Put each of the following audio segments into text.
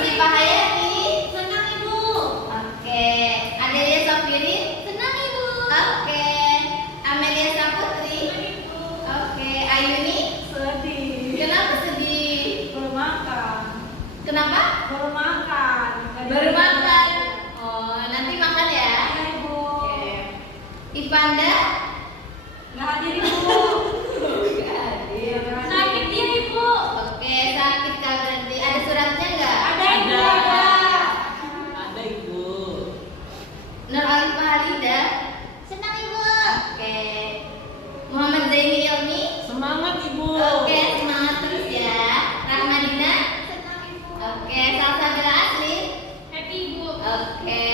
Syifa Hayati. Senang Ibu. Oke. Adelia Safirin. Senang Ibu. Oke. Amelia Saputri. Ibu. Oke. Ayuni. Sedih. Kenapa sedih? Baru makan. Kenapa? Baru makan. Baru makan. Oh, nanti makan ya. Iya Ibu. Oke. Ivanda. Nggak hadir Ibu. Hadir. Sakit dia Ibu. Oke, sakit kak berarti. Ada suratnya nggak? Ada Ibu. Ada Ibu. Nur Alifah Halida. Senang Ibu. Oke. Muhammad Zaini Ilmi. Semangat Ibu. Oke, semangat terus ya. Rahmadina. Senang Ibu. Oke, Salsabila Asli. Happy Ibu. Oke.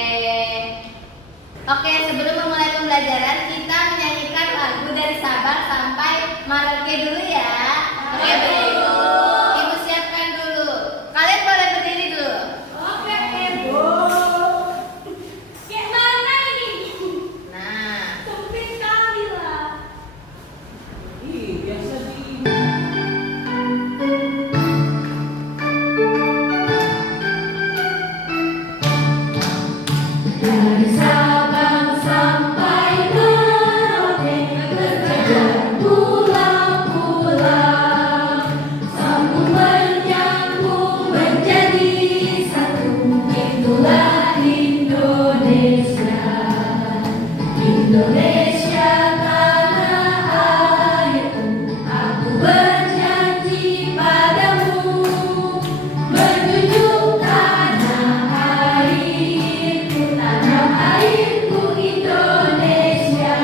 Oke, sebelum memulai pembelajaran kita menyanyikan lagu dari Sabang sampai Merauke dulu ya. Oke, Ibu. Ibu siapkan dulu. Kalian boleh berdiri dulu. Oke Ibu. Kayak mana ini? Nah, Sempit sekali lah. Ih, biasa di Dari Sabang sampai Merauke, berjalan pulang-pulang, sambung menyambung menjadi satu. Itulah Indonesia, Indonesia tanah airku. Aku berjanji padamu, menjunjung tanah airku, tanah airku Indonesia.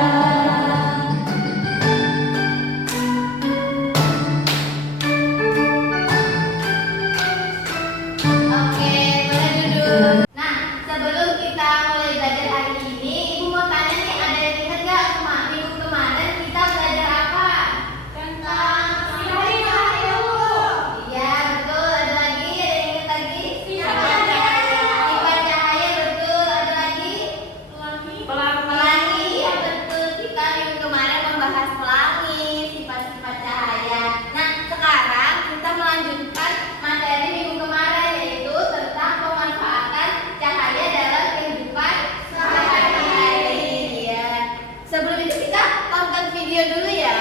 oke, boleh duduk. Nah, sebelum kita mulai belajar hari ini, Ibu mau tanya nih, ada yang ingat nggak minggu kemarin kita belajar apa? Tentang hari Ibu. Iya, betul. Ada lagi? Ada yang ingat lagi? Sifat cahaya. Sifat cahaya, betul. Ada lagi? Pelangi, iya betul. Kita minggu kemarin membahas pelangi, sifat-sifat cahaya. Nah, sekarang kita melanjutkan materi minggu kemarin, yaitu tentang pemanfaatan cahaya dalam kehidupan sehari-hari. Ya. Sebelum itu kita tonton video dulu ya.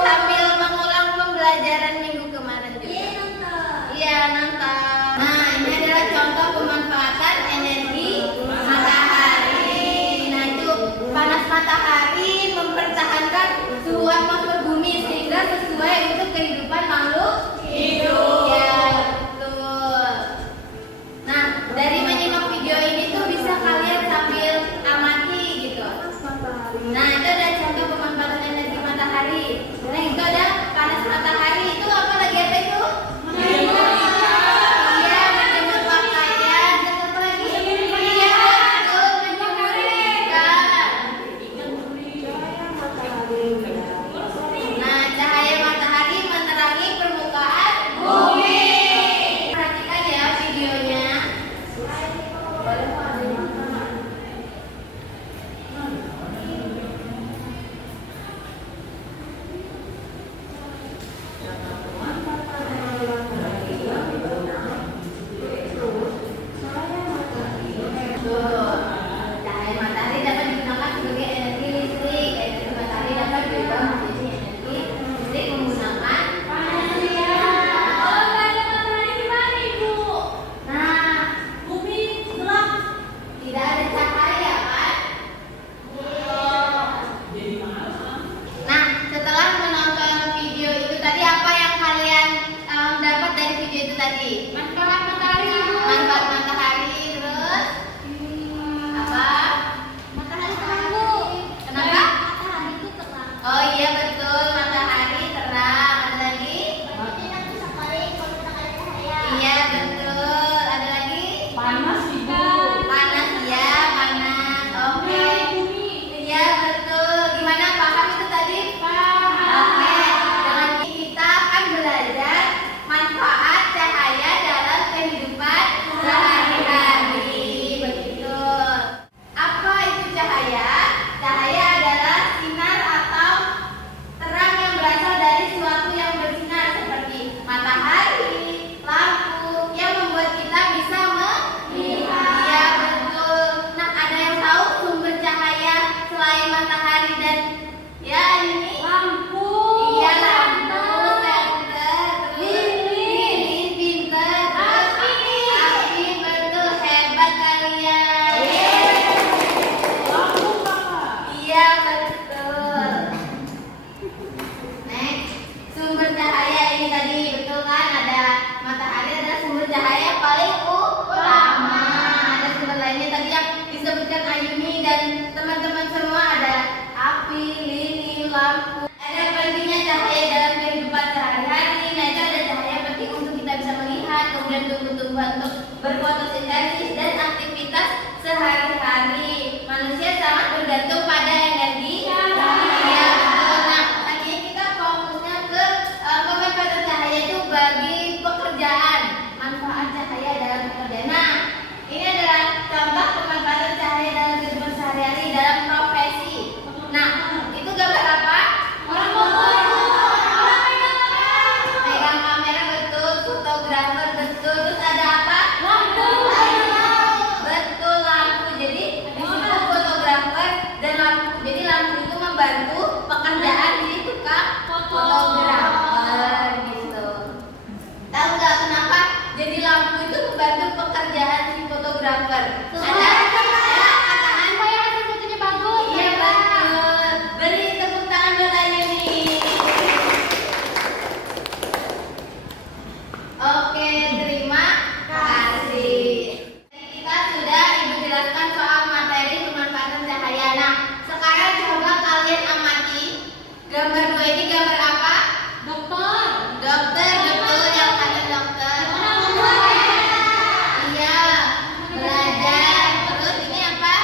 Sambil mengulang pembelajaran minggu kemarin juga. Iya, nonton. Nah, ini adalah contoh pemanfaatan energi matahari. Nah, itu panas matahari mempertahankan suhu atmosfer bumi sehingga sesuai untuk kehidupan makhluk hidup. Ya, betul. Nah, dari menyimak video ini tuh bisa kalian sambil amati gitu. Nah, itu ada contoh pemanfaatan energi matahari. Nah, itu ada panas matahari. Itu apa lagi ada itu? Iya, menjemur pakaian. Terus apa lagi? Iya, betul, menjemur ikan. Nah, cahaya matahari menerangi permukaan bumi. tumbuh-tumbuhan untuk berfotosintesis dan aktivitas sehari-hari. Manusia sangat bergantung pada energi. Iya, betul. Nah, tadi kita fokusnya ke pemanfaatan cahaya itu bagi pekerjaan, manfaat cahaya dalam pekerjaan. Nah, ini adalah contoh pemanfaatan cahaya dalam kehidupan sehari-hari dalam profesi. Nah, itu gambar apa? Orang motor. Pegang kamera betul, fotografer betul. Terus ada apa? Lampu. Betul, lampu. Jadi di situ fotografer dan lampu. Jadi lampu itu membantu pekerjaan di tukang fotografer gitu. Tahu nggak kenapa? Jadi lampu itu membantu pekerjaan si fotografer. Ada katakan Supaya hasil fotonya bagus. iya betul. Beri tepuk tangan buat Ayu nih. Oke, terima kasih. Kita sudah Ibu jelaskan soal materi pemanfaatan cahaya. Nah, sekarang coba kalian amati gambar 2 ini gambar apa? Dokter. Dokter, betul yang kanan dokter. Iya, belajar. Terus ini apa?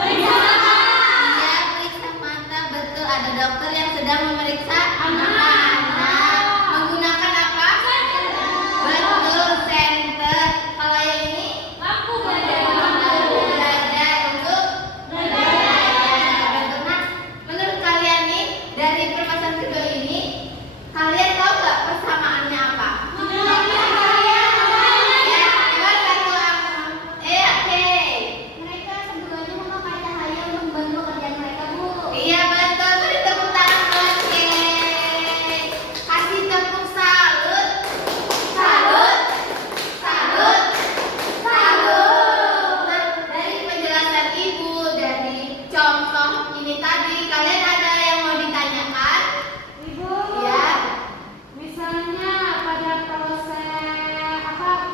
Iya, periksa mata, betul. Ada dokter yang sedang memeriksa anak. Menggunakan apa? Betul, senter. Kalau yang ini? Lampu. Belajar untuk belajar. Nah, menurut kalian nih dari permasalahan kedua ini, kalian tahu nggak persamaannya apa? Ya, coba satu angka. Oke. Mereka keduanya memakai cahaya untuk membantu pekerjaan mereka, Bu. Iya betul, beri tepuk tangan. Oke. Kasih tepuk salut. Salut. Salut. Salut. Nah, dari penjelasan Ibu dari contoh ini tadi, kalian ada yang mau ditanyakan? Ibu. Ya. Misalnya pada proses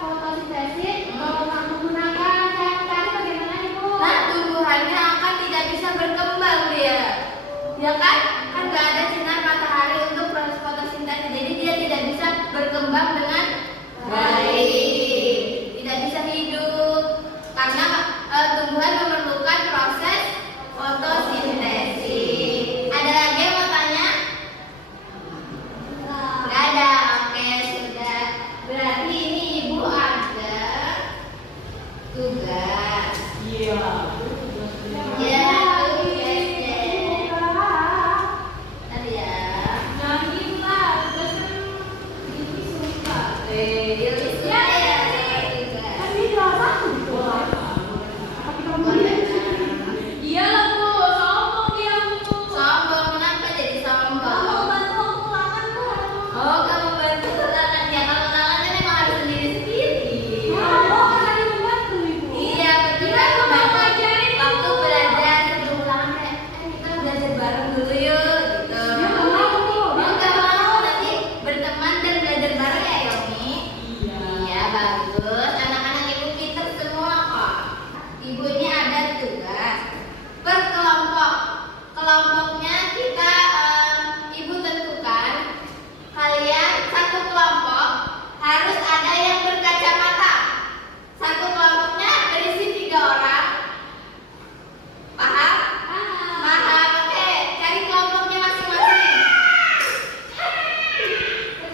fotosintesis menggunakan cahaya matahari bagaimana, Ibu? Nah, tumbuhannya akan tidak bisa berkembang dia. Ya kan? Kan nggak ada sinar matahari untuk proses fotosintesis. Jadi dia tidak bisa berkembang dengan baik. Tidak bisa hidup. Karena tumbuhan memerlukan proses fotosintesis. Ada lagi yang mau tanya? Nggak ada. Oke, sudah. Berarti ini Ibu ada tugas. Iya. Ya, tugasnya. Tadi ya. Tulis ya. Iya lah, Bu. Sombong dia, Bu. Sombong, kenapa jadi sombong? Oh, kamu bantu ulangan ya. Kalau ulangan kan emang harus sendiri-sendiri. Iya, betul. Aku bantu waktu belajar sebelum ulangan kayak, kita belajar bareng dulu yuk, gitu. Ya, nggak mau, Bu. Oh, nggak mau. Nanti berteman dan belajar bareng ya, Yomi. Iya. Iya, bagus. Anak-anak Ibu pinter semua kok. Ibu ini ada tugas per kelompok. Kelompoknya kita Ibu tentukan. Kalian satu kelompok harus ada yang berkacamata. Satu kelompoknya berisi 3 orang. Paham? Paham. Oke, cari kelompoknya masing-masing.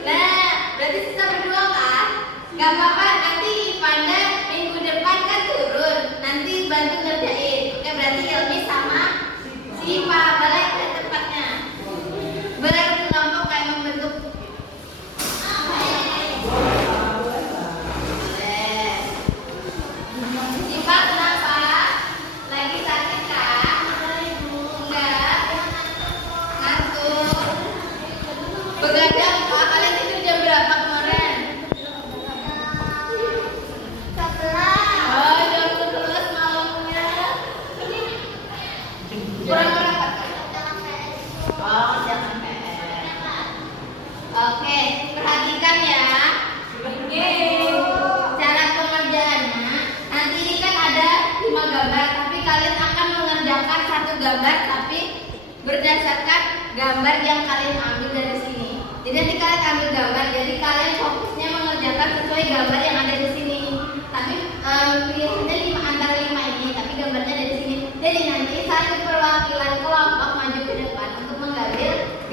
Nah, berarti sisa berdua kan? Gak apa-apa, nanti Ipanda minggu depan kan turun. Nanti bantu ngerjain. Oke, berarti Ilmi sama Siva balik ke tempatnya. Berkelompok kayak membentuk. Boleh. Siva kenapa? Lagi sakit kan? Enggak. Ngantuk. Begadang. Kalian tidur jam berapa kemarin? Oh, jam 11 malamnya. Kurang berapa? Oh, jangan PR. Oke, perhatikan ya. Cara pengerjaannya, nanti ini kan ada 5 gambar, tapi kalian akan mengerjakan 1 gambar, tapi berdasarkan gambar yang kalian ambil dari sini. Jadi nanti kalian ambil gambar, jadi kalian fokusnya mengerjakan sesuai gambar yang ada di sini.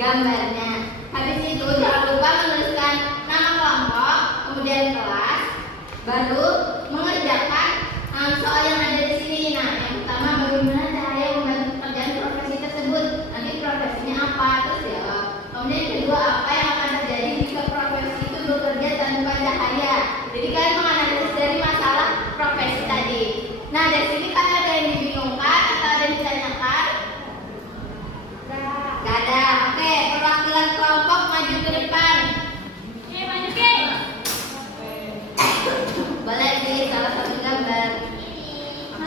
gambarnya. Habis itu jangan lupa menuliskan nama kelompok, kemudian kelas, baru mengerjakan soal yang ada di sini. Nah, yang pertama bagaimana cahaya membantu pekerjaan profesi tersebut. Nanti profesinya apa? Terus jawab. Kemudian yang kedua, apa yang akan terjadi jika profesi itu bekerja tanpa cahaya? Jadi kalian menganalisis dari masalah profesi tadi. Nah, dari sini kalian ada yang dibingungkan atau ada yang ditanyakan? Gak ada. Oke, perwakilan kelompok maju ke depan. Maju ke. Boleh pilih salah satu gambar.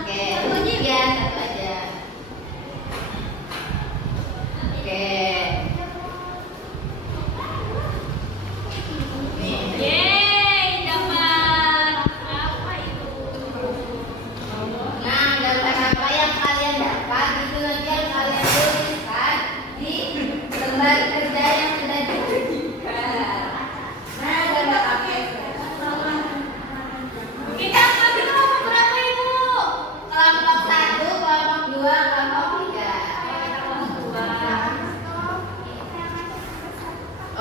Oke, ya satu aja. Oke. Yeay, dapat apa itu? Nah, gambar apa yang kalian dapat itu nanti yang kalian tuliskan di lembar kerja yang sudah diberikan. Nah, gambar apa itu? Kita ambil kelompok berapa ibu? Kelompok 1, kelompok 2, kelompok 3.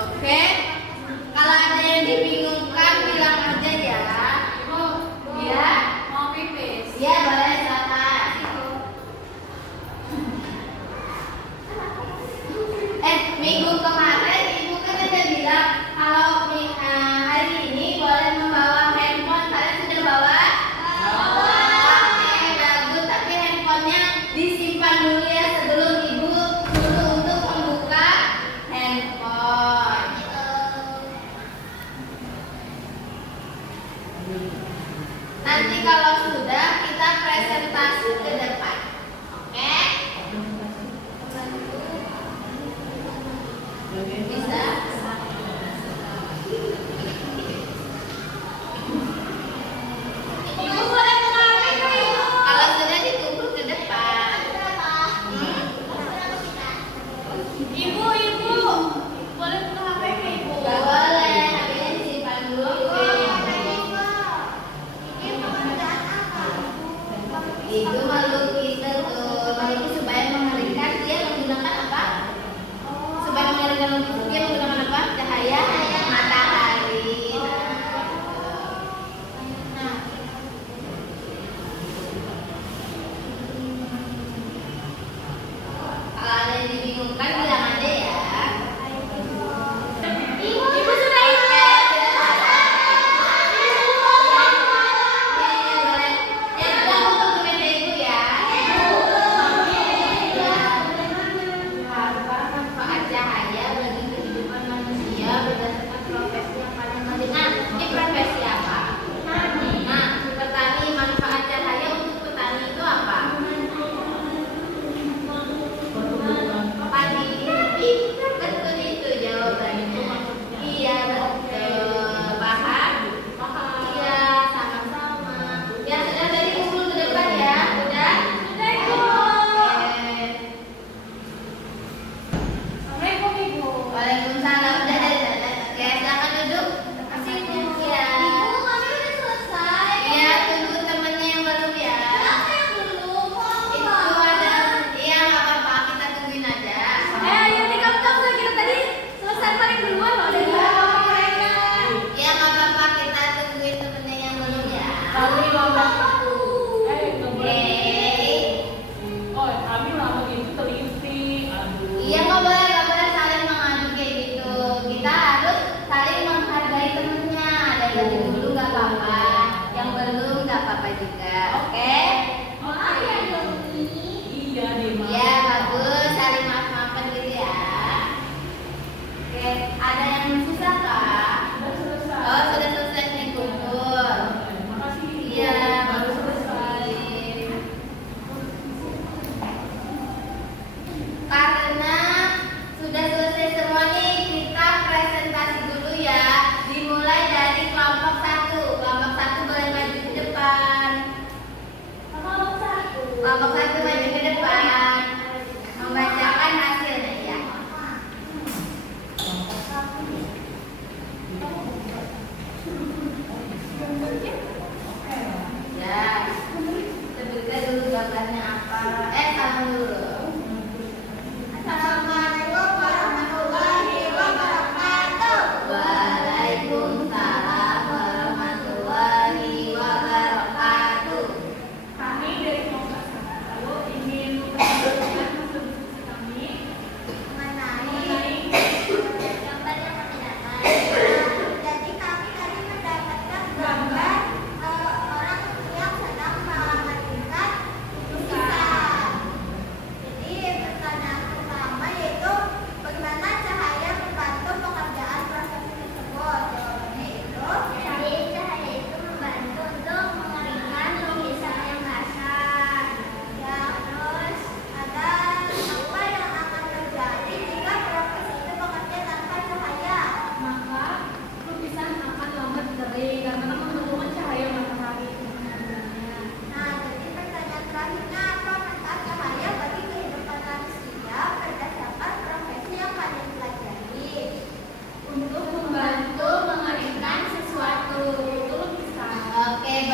Oke. Kalau ada yang dibingungkan bilang aja ya. Ya. Mau pipis? Ya, boleh silakan. Minggu kemarin ibu kan udah bilang kalau hari ini boleh membawa handphone. Kalian sudah bawa? Bawa. Oke, bagus. Tapi handphonenya disimpan dulu ya sebelum ibu suruh untuk membuka handphone. Nanti kalau sudah kita presentasi ke depan. Oke? Bisa? Ibu boleh mengambil ke ibu? Kalau sudah ditunggu ke depan. Ibu, boleh buka HP ke ibu? Gak boleh, HP-nya disimpan dulu. Itu melukis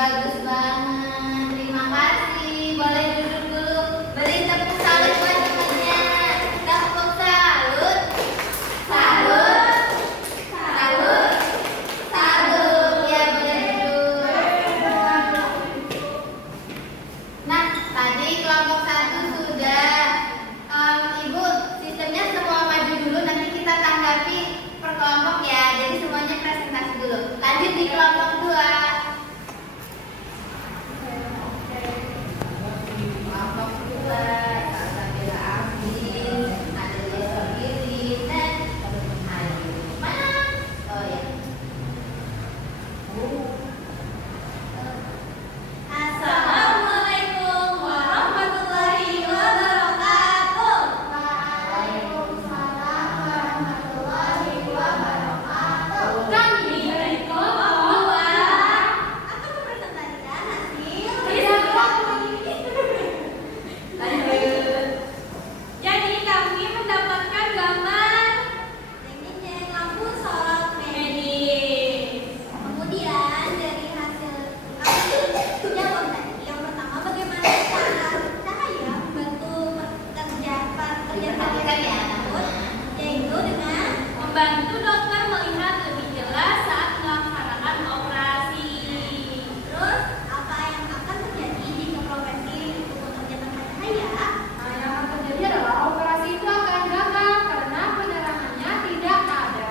Bagus banget. Terima kasih. Boleh duduk dulu. Beri tepuk salut buat temannya. Tepuk salut. Salut. Salut. Salut. Ya, boleh duduk. Nah, tadi kelompok 1 sudah. Ibu, sistemnya semua maju dulu. Nanti kita tanggapi per kelompok ya. Jadi semuanya presentasi dulu. Lanjut di kelompok 2. Kelompok 2, Salsabila Amin, Adelia Sobirin, dan Ayu. Mana? Oh ya. Assalamualaikum warahmatullahi wabarakatuh. Waalaikumsalam warahmatullahi wabarakatuh. Kami dari kelompok 2 akan mempresentasikan hasil Lanjut. Jadi kami mendapatkan gambar Jeng-jeng lampu sorot medis. Kemudian dari hasil jawab tadi, yang pertama bagaimana cara cahaya membantu pekerja Perhatikan ya, tersebut, yaitu dengan Membantu dokter melihat lebih jelas saat melaksanakan operasi. terus apa yang akan terjadi jika profesi untuk pekerja tanpa cahaya. Nah, yang akan terjadi adalah operasi itu akan gagal karena penerangannya tidak ada.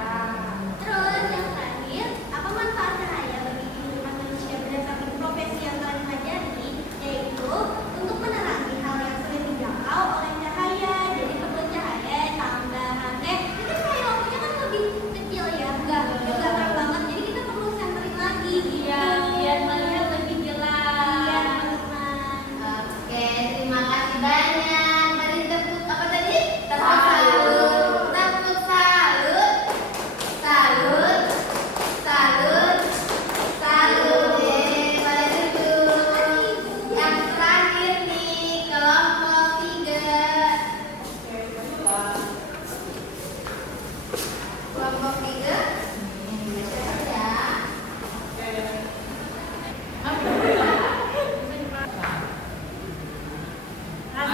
Terus yang terakhir, apa manfaat cahaya bagi kehidupan manusia berdasarkan profesi yang telah dipelajari, yaitu untuk menerangi hal yang sulit dijangkau oleh cahaya. Jadi perlu cahaya tambahannya. Ini cahaya lampunya kan lebih kecil ya, enggak terang banget. Jadi kita perlu senterin lagi gitu. Iya, biar melihat lebih jelas. Iya, teman-teman. Oke, terima kasih banyak. Beri tepuk apa tadi? Tepuk salut. Tepuk salut. Salut. Salut. Salut. Boleh duduk. Yang terakhir nih, kelompok 3. Kelompok 3. Ya.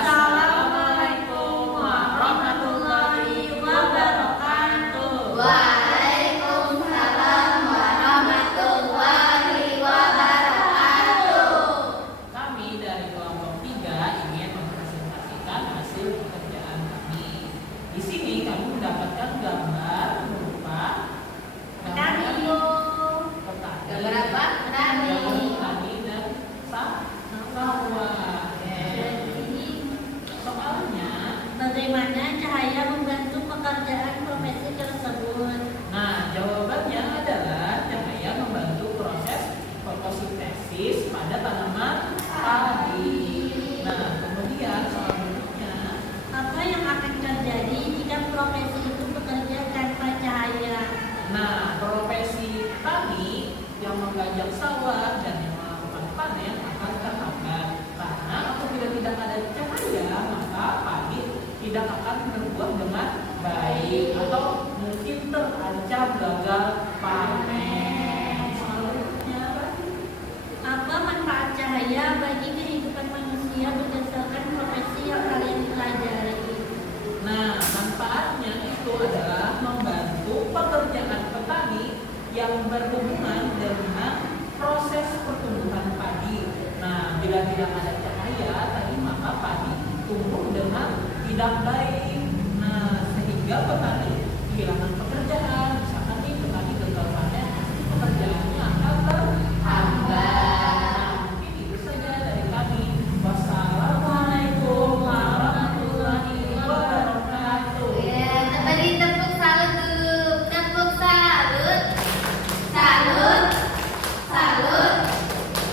Assalamualaikum warahmatullahi wabarakatuh. Waalaikumsalam warahmatullahi wabarakatuh. Kami dari kelompok 3 ingin mempresentasikan hasil pekerjaan kami. Di sini kami mendapatkan gambar berupa Petani. petani. Gambar apa? Petani. Gambar petani dan sawah. Soalnya, Bagaimana cahaya membantu pekerjaan profesi tersebut? nah jawabannya adalah cahaya membantu proses fotosintesis pada tanaman padi. Nah, kemudian soal berikutnya, Apa yang akan terjadi jika profesi itu bekerja tanpa cahaya? nah profesi tani yang menggajak sawah dan yang melakukan panen akan terhambat karena apabila tidak ada cahaya maka padi tidak akan berbuah dengan baik atau mungkin terancam gagal panen. Soal berikutnya, Apa manfaat cahaya bagi kehidupan manusia berdasarkan profesi yang kalian pelajari? nah manfaatnya itu adalah membantu pekerjaan petani yang berhubungan dengan proses pertumbuhan padi. Nah, bila tidak ada cahaya tadi maka padi tumbuh dengan tidak baik. Nah, sehingga petani kehilangan pekerjaan. Misalkan nih petani gagal panen, pekerjaannya akan terhambat. Nah, mungkin itu saja dari kami. Wassalamualaikum warahmatullahi wabarakatuh. Ya, beri tepuk salut dulu. Tepuk salut. Salut. Salut.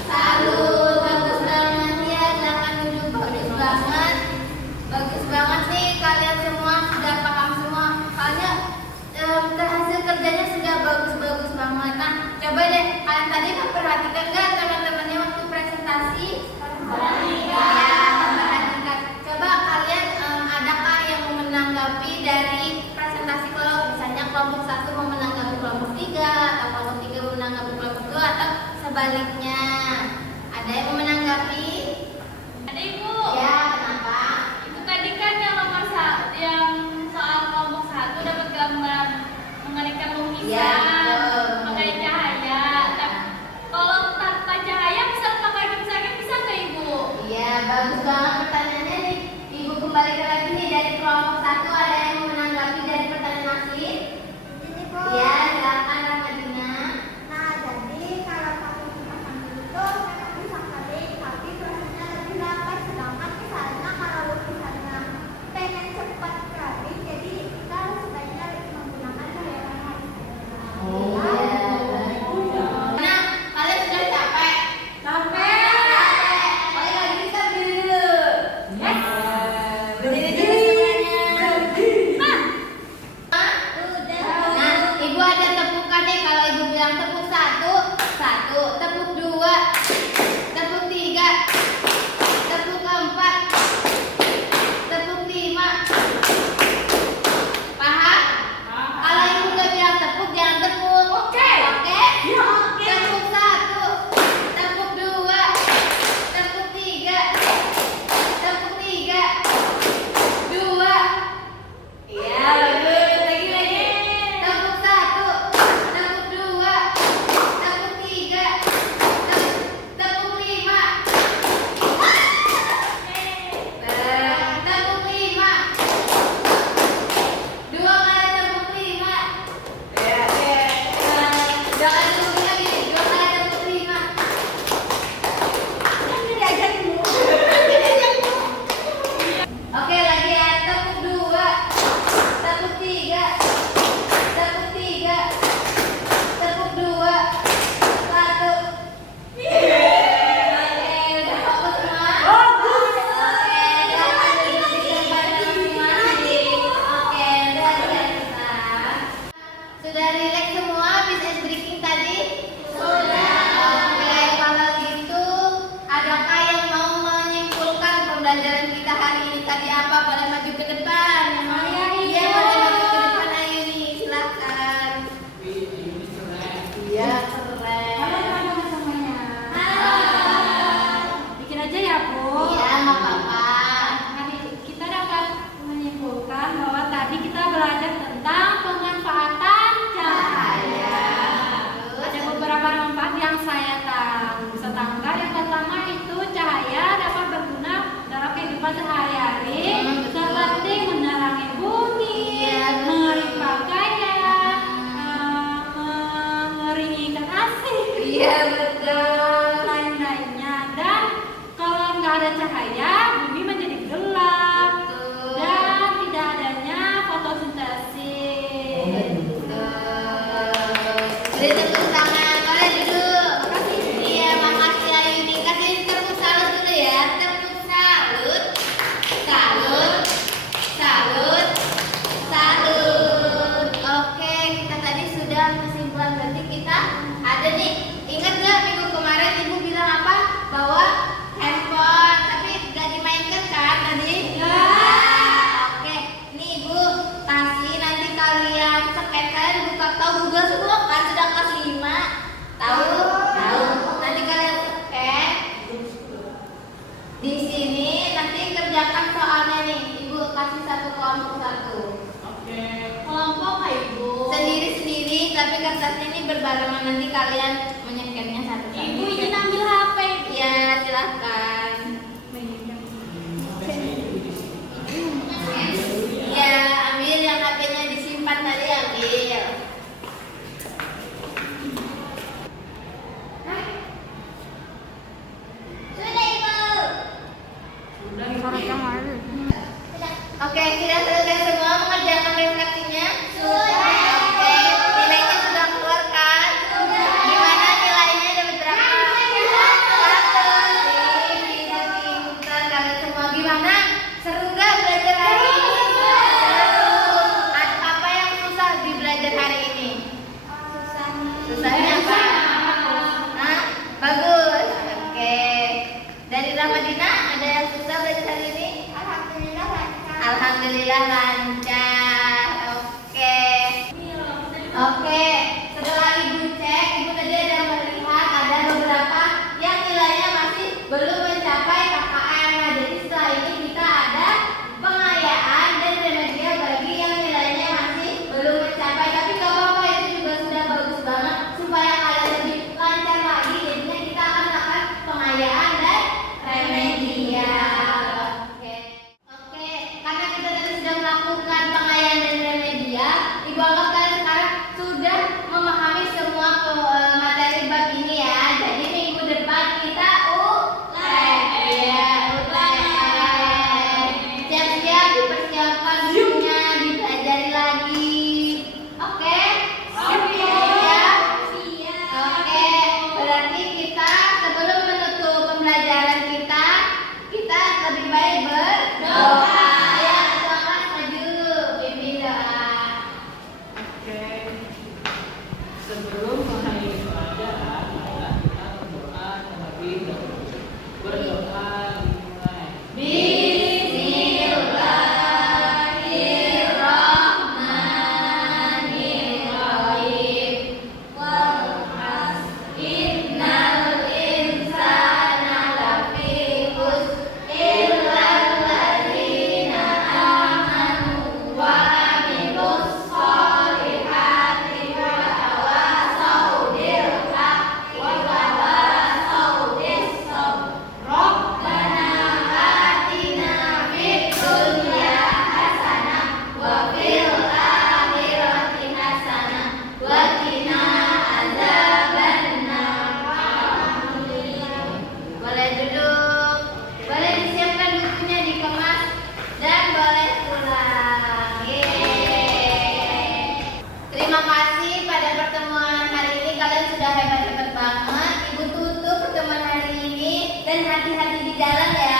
Salut. Bagus banget ya. Silakan duduk. Bagus banget. Bagus banget nih, kalian semua sudah paham semua. Soalnya hasil kerjanya sudah bagus-bagus banget. Nah, coba deh kalian tadi memperhatikan nggak teman-temannya waktu presentasi? Perhatikan. Ya, memperhatikan. Coba kalian adakah yang mau menanggapi dari presentasi kelompok? Misalnya kelompok 1 mau menanggapi kelompok 3 atau kelompok 3 mau menanggapi kelompok 2 atau sebaliknya. Iya betul. lain-lainnya. Dan kalau nggak ada cahaya, bumi menjadi gelap. Betul. Dan tidak adanya fotosintesis. Beri tepuk tangan, boleh duduk. Iya, makasih Ayuni. Kasih tepuk salut dulu ya. Tepuk salut. Salut. Salut. Salut. Oke, kita tadi sudah kesimpulan, berarti kita ada nih. Ingat nggak minggu kemarin Ibu bilang apa? Bahwa handphone, tapi nggak dimainkan kan tadi? Ya. Oke, nih Ibu kasih nanti kalian scan, kalian buka, tahu Google semua kan, sudah kelas 5. Tahu? Tahu. Nanti kalian scan. Di sini nanti kerjakan soalnya nih. Ibu kasih satu kelompok satu. Oke. Kelompok Kak Ibu. Sendiri-sendiri, tapi kertasnya ini berbarengan, nanti kalian menyekannya satu-satu. Ibu izin ambil HP. Ya, silahkan. Ya, ambil yang HP-nya disimpan tadi, ambil. Sudah, Ibu. Oke, sudah selesai semua mengerjakan refleksinya? Sudah. Oke, nilainya sudah keluar kan? Sudah. Gimana nilainya, dapat berapa? 100. Pintar kalian semua. Gimana? Seru nggak belajar hari ini? Seru. Apa yang susah di belajar hari ini? Susahnya apa? Hah? Bagus. Oke. Dari Ramadina ada yang susah belajar hari ini? Alhamdulillah lancar. Oke. Oke. Setelah Ibu cek, Ibu tadi ada melihat ada beberapa yang nilainya masih belum mencapai KKM. Nah, jadi setelah ini kita ada pengayaan dan remedial bagi yang nilainya masih belum mencapai. Tapi gak apa-apa, itu juga sudah bagus banget supaya kalian lebih lancar lagi. Jadinya kita akan melakukan pengayaan dan remedial. Oke, karena kita tadi sudah melakukan pengayaan dan remedial, Ibu anggap kalian sekarang sudah memahami semua materi bab ini ya. Jadi minggu depan kita siap-siap dipersiapkan bukunya, dipelajari lagi. Oke? Siap? Oke, berarti kita sebelum menutup pembelajaran kita lebih baik berdoa. Ya, selamat maju, pimpin doa. Oke. Sebelum mengakhiri pelajaran, marilah kita berdoa terlebih dahulu. Berdoa dimulai. Bismillahirrahmanirrahim. Innal insana lafi khusr illal ladzina amanu wa amilus sholihati wa tawasaw bil haqqi wa tawasaw bis sabr. Rabbana atina fid dunya hasanah wa fil akhirati hasanah wa qina adzabannar. Alhamdulillah. Boleh duduk. Boleh disiapkan bukunya, dikemas, dan boleh pulang. Yeay. Terima kasih pada pertemuan hari ini, kalian sudah hebat-hebat banget. Ibu tutup pertemuan hari ini dan hati-hati di jalan ya.